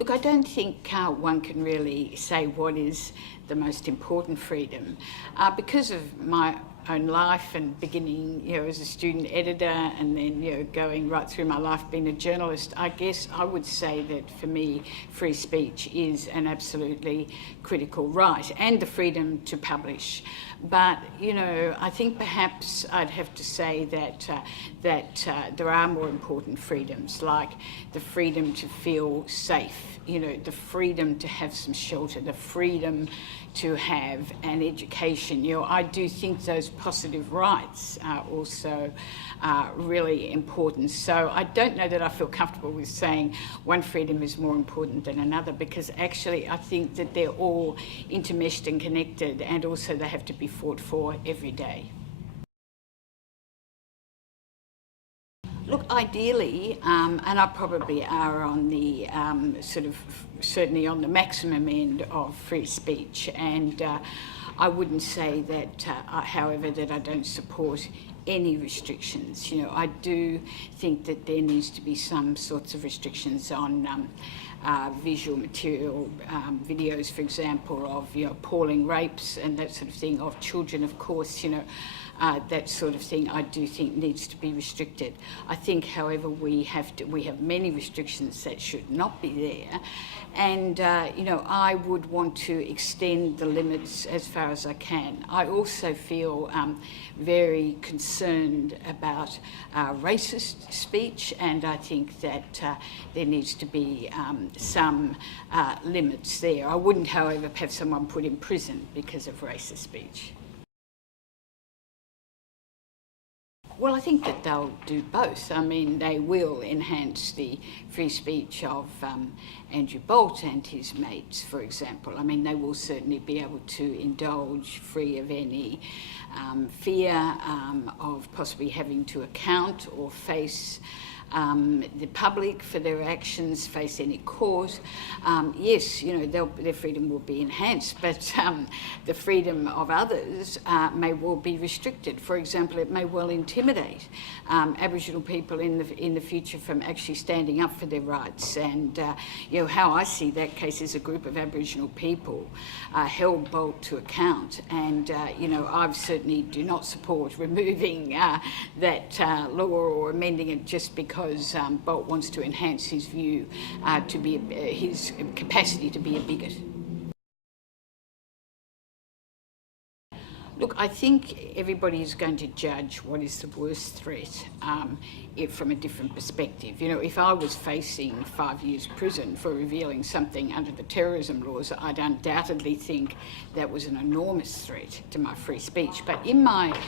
Look, I don't think one can really say what is the most important freedom. Because of my own life and beginning, as a student editor and then, going right through my life being a journalist, I guess I would say that for me, free speech is an absolutely critical right, and the freedom to publish. But, I think perhaps I'd have to say that there are more important freedoms, like the freedom to feel safe, the freedom to have some shelter, the freedom to have an education. I do think those positive rights are also really important. So I don't know that I feel comfortable with saying one freedom is more important than another, because actually I think that they're all intermeshed and connected, and also they have to be fought for every day. Look, ideally, and I probably are on the certainly on the maximum end of free speech, and I wouldn't say that, however, that I don't support any restrictions. I do think that there needs to be some sorts of restrictions on visual material, videos, for example, of appalling rapes and that sort of thing, of children, of course, that sort of thing I do think needs to be restricted. I think, however, we have many restrictions that should not be there, and I would want to extend the limits as far as I can. I also feel very concerned about racist speech, and I think that there needs to be some limits there. I wouldn't, however, have someone put in prison because of racist speech. Well, I think that they'll do both. I mean, they will enhance the free speech of Andrew Bolt and his mates, for example. I mean, they will certainly be able to indulge free of any fear of possibly having to account or face the public for their actions, face any court. Yes, their freedom will be enhanced, but the freedom of others may well be restricted. For example, it may well intimidate Aboriginal people in the future from actually standing up for their rights. And how I see that case is a group of Aboriginal people held Bolt to account. And I certainly do not support removing that law or amending it just because Bolt wants to enhance his view to be his capacity to be a bigot. Look, I think everybody is going to judge what is the worst threat from a different perspective. If I was facing 5 years prison for revealing something under the terrorism laws, I'd undoubtedly think that was an enormous threat to my free speech. But in my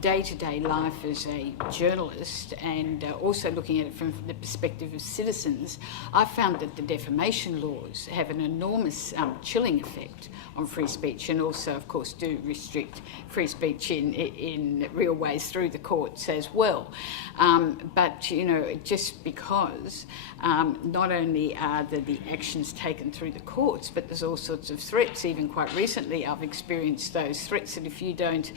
day-to-day life as a journalist, and also looking at it from the perspective of citizens, I found that the defamation laws have an enormous chilling effect on free speech, and also, of course, do restrict free speech in real ways through the courts as well. But, just because not only are there the actions taken through the courts, but there's all sorts of threats. Even quite recently, I've experienced those threats that if you don't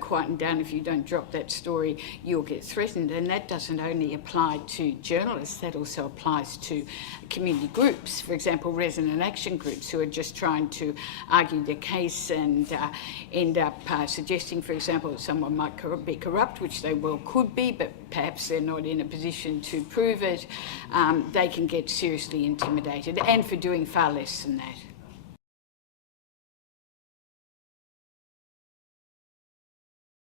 quieten down, if you don't drop that story, you'll get threatened. And that doesn't only apply to journalists, that also applies to community groups, for example, resonant action groups who are just trying to argue their case and end up suggesting, for example, that someone might be corrupt, which they well could be, but perhaps they're not in a position to prove it. They can get seriously intimidated, and for doing far less than that.